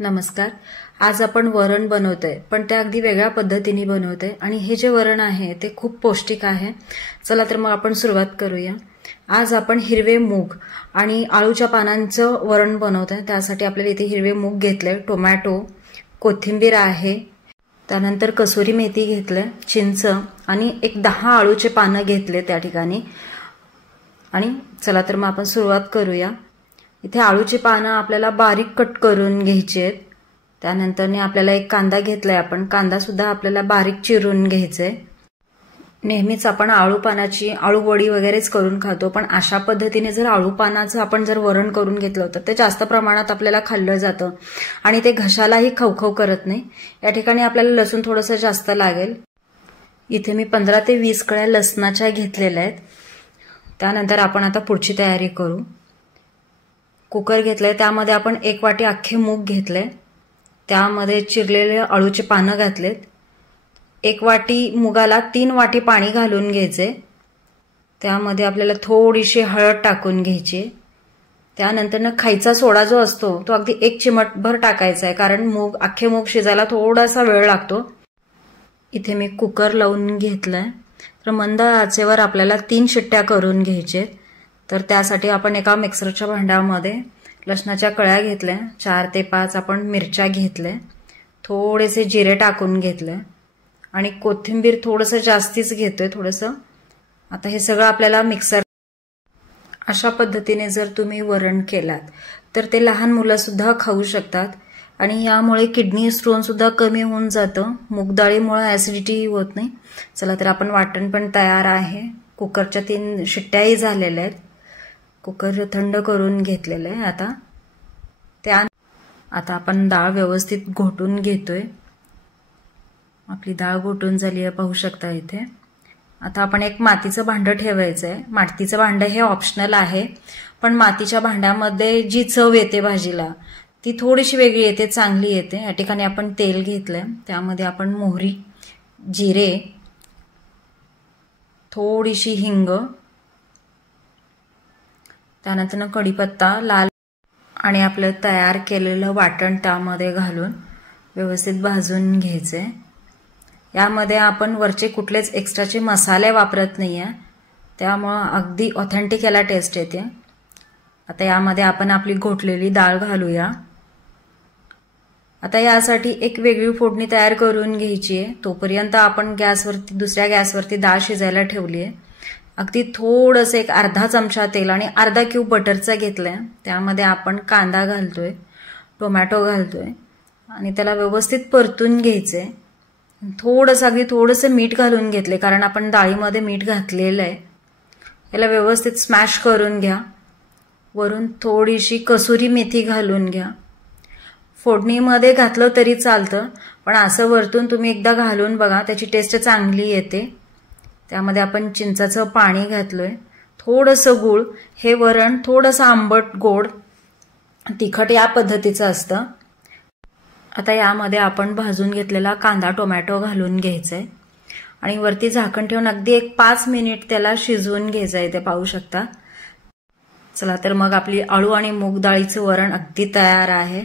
नमस्कार। आज आपण वरण बनवतोय, पण ते अगदी वेगळ्या पद्धतीने बनवतोय आणि हे जे वरण आहे ते खूप पौष्टिक आहे। चला तर मग आपण सुरुवात करूया। आज आपण हिरवे मूग आणि आळूच्या पानांचं वरण बनवतोय। त्यासाठी आपल्याला इथे हिरवे मूग घेतले, टोमॅटो, कोथिंबीर आहे, त्यानंतर कसुरी मेथी घेतले, चिंच आणि एक 10 आळूचे पानं घेतले त्या ठिकाणी। आणि चला तर मग आपण सुरुवात करूया। इथे आळूची पानं आपल्याला बारीक कट करून घ्यायची आहेत। त्यानंतर आपल्याला एक कांदा घेतलाय, आपण कांदा सुद्धा आपल्याला बारीक चिरून घ्यायचे। नेहमीच आपण आळू पानाची आळू वडी वगैरेच करून खातो, पण अशा पद्धतीने जर आळू पानाचं आपण जर वरण करून घेतलं तर ते जास्त प्रमाणात आपल्याला खाल्लं जातं आणि ते घशालाही खवखव करत नाही। या ठिकाणी आपल्याला लसूण थोडंसं जास्त लागेल। इथे मी 15 ते 20 कळ्या लसणाच्या घेतलेल्या आहेत। त्यानंतर आपण आता पुढची तयारी करू। कुकर घेतलाय, त्यामध्ये आपण 1 वाटी अख्खे मूग घेतले, त्यामध्ये चिरलेले आळूचे पानं घातलेत। 1 वाटी मुगाला 3 वाटी पाणी घालून घ्यायचे। त्यामध्ये आपल्याला थोडीशी हळद टाकून घ्यायची। त्यानंतर खायचा सोडा जो असतो तो अगदी 1 चिमटभर टाकायचा आहे, कारण अख्खे मूग शिजायला थोडासा वेळ लागतो। इथे मी कुकर लावून घेतलाय, तर मंद आचेवर आपल्याला 3 शिट्ट्या करून घ्यायचे। तर त्यासाठी आपण एका मिक्सरच्या भांड्यामध्ये लसणाच्या कळ्या घेतल्या, 4 ते 5 आपण मिरच्या घेतल्या, थोडेसे जिरे टाकून घेतले आणि कोथिंबीर थोडंसं जास्तीच घेतोय थोडंसं। आता हे सगळं आपल्याला मिक्सर अशा पद्धतीने जर तुम्ही वरण केलात तर ते लहान मुलं सुद्धा खाऊ शकतात आणि यामुळे किडनी स्टोन सुद्धा कमी होऊन जातं। मूग डाळीमुळे ऍसिडिटी होत नाही। चला तर आपण वाटण पण तयार आहे। कुकरच्या 3 शिट्ट्याही झालेल्या आहेत। कुकर थंड करून घेतलेलं आहे। आता आपण डाळ व्यवस्थित घोटून घेतोय। आपली डाळ घोटून झाली आहे, पाहू शकता इथे। आता आपण एक मातीचं भांडं ठेवायचंय। मातीचं भांडं हे ऑप्शनल आहे, पण मातीच्या भांड्यामध्ये जी चव येते भाजीला ती थोडीशी वेगळी येते, चांगली येते। या ठिकाणी आपण तेल घेतलंय, त्यामध्ये आपण मोहरी, जिरे, थोडीशी हिंग, त्यानंतर कढीपत्ता, लाल आणि आपलं तयार केलेलं वाटण त्यामध्ये घालून व्यवस्थित भाजून घ्यायचे। यामध्ये आपण वरचे कुठलेच एक्स्ट्राचे मसाले वापरत नाहीये, त्यामुळे अगदी ऑथेंटिक याला टेस्ट येते। आता यामध्ये आपण आपली घोटलेली डाळ घालूया। आता यासाठी एक वेगळी फोडणी तयार करून घ्यायची आहे। तोपर्यंत आपण दुसऱ्या गॅसवरती डाळ शिजायला ठेवली आहे। अगदी थोडंसं एक अर्धा चमचा तेल आणि अर्धा क्यूब बटरचा घेतलाय, त्यामध्ये आपण कांदा घालतोय, टोमॅटो घालतोय आणि त्याला व्यवस्थित परतून घ्यायचंय। अगदी थोडंसं मीठ घालून घेतले, कारण आपण डाळीमध्ये मीठ घातलेलं आहे। याला व्यवस्थित स्मॅश करून घ्या। वरून थोडीशी कसुरी मेथी घालून घ्या। फोडणीमध्ये घातलं तरी चालतं, पण असं वरतून तुम्ही एकदा घालून बघा, त्याची टेस्ट चांगली येते। त्यामध्ये आपण चिंचाचं पाणी घातलंय, थोडंसं गूळ। हे वरण थोडंसं आंबट गोड तिखट या पद्धतीचं असतं। आता यामध्ये आपण भाजून घेतलेला कांदा टोमॅटो घालून घ्यायचंय आणि वरती झाकण ठेवून अगदी एक 5 मिनिट त्याला शिजवून घ्यायचंय, ते पाहू शकता। चला तर मग आपली आळू आणि मूग डाळीचं वरण अगदी तयार आहे।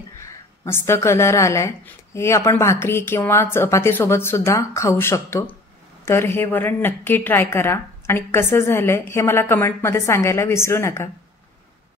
मस्त कलर आलाय। हे आपण भाकरी किंवा चपाती सोबत सुद्धा खाऊ शकतो। तर हे वरण नक्की ट्राय करा आणि कसं झालंय हे मला कमेंटमध्ये सांगायला विसरू नका।